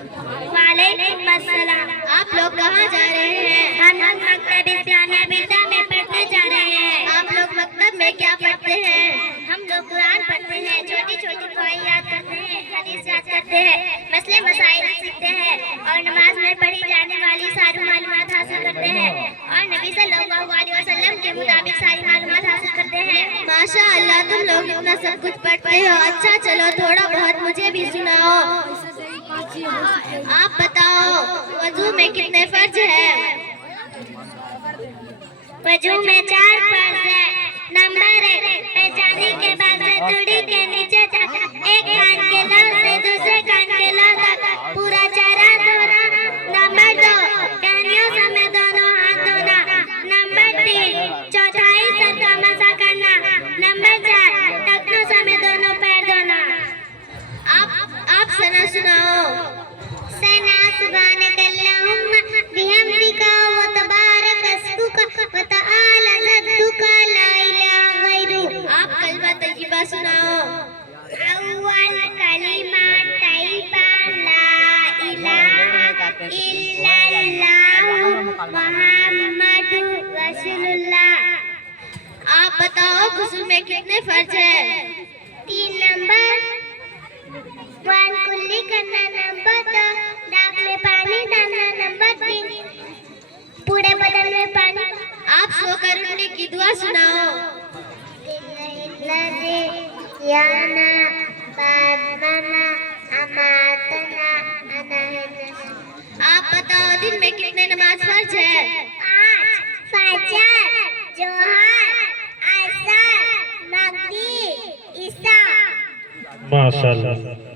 वालेकुम अस्सलाम। आप लोग कहाँ जा रहे हैं? हम मकतब इस्लामिया बिरदा में पढ़ने जा रहे हैं। आप लोग मकतब में क्या पढ़ते हैं? हम लोग कुरान पढ़ते हैं, छोटी छोटी दुआएं याद करते हैं, हदीस याद करते हैं, मसले मसाइल सीखते हैं और नमाज में पढ़ी जाने वाली सारी मालूमात हासिल करते हैं और नबी सल्लल्लाहु अलैहि वसल्लम के मुताबिक सारी मालूमात हासिल करते हैं। माशा अल्लाह, तुम लोग इतना सब कुछ पढ़ते हो। अच्छा, चलो थोड़ा बहुत मुझे भी सुनाओ। आप बताओ, वजू में कितने फर्ज है? वजू में 4 फर्ज है। नंबर 1, पहचाने के बाद हथौड़ी के नीचे तक एक कान के लौं से दूसरे कान के लौं तक पूरा चेहरा धोना। नंबर 2, टहनियों समेत दोनों हाथ धोना। नंबर 3, चौथाई सर का मसा करना। नंबर 4, टखनों समेत दोनों पैर धोना। आप सना सुनाओ। सना सुब्हानकल्लाहुम्मा बिहम्दिका व तबारक अस्मुका व तआला जद्दुका ला इलाहा गैरुक। आप कलमा तय्यबा सुनाओ। अव्वल कलिमा तय्यबा ला इलाहा इल्लल्लाहु मुहम्मदुर रसूलुल्लाह। आप बताओ, गुस्ल में कितने फर्ज है? 3 नंबर 1, कुल्ली करना। नंबर 2, नाक में पानी डालना। नंबर 3, पूरे बदन में पानी। आप सोकर उठने की दुआ सुनाओ। याना बादना अमातना अनहना। आप बताओ, दिन में कितने नमाज फर्ज है? 5, फजर, जोहर, असर, मगरिब, इशा। माशाअल्लाह।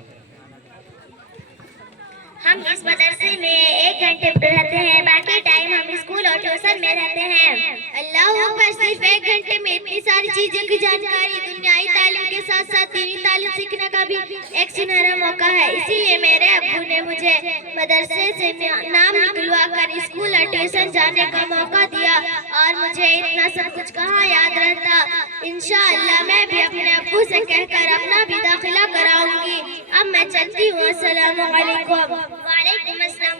हम इस मदरसे में 1 घंटे रहते हैं, बाकी टाइम हम स्कूल और ट्यूशन में रहते हैं। अल्लाह अकबर, सिर्फ 1 घंटे में इतनी सारी चीजों की जानकारी, दुनियाई तालीम के साथ साथ दीनी तालीम सीखने का भी एक सुनहरा मौका है। इसीलिए मेरे अब्बू ने मुझे मदरसे से नाम निकलवा कर स्कूल और ट्यूशन जाने का मौका दिया और मुझे इतना सब कुछ कहाँ याद रहता। इंशाअल्लाह मैं भी अपने अब्बू से कहकर अपना भी दाखिला कराऊंगी। अब मैं चलती हूँ। अस्सलामु अलैकुम। वालेकुम अस्सलाम।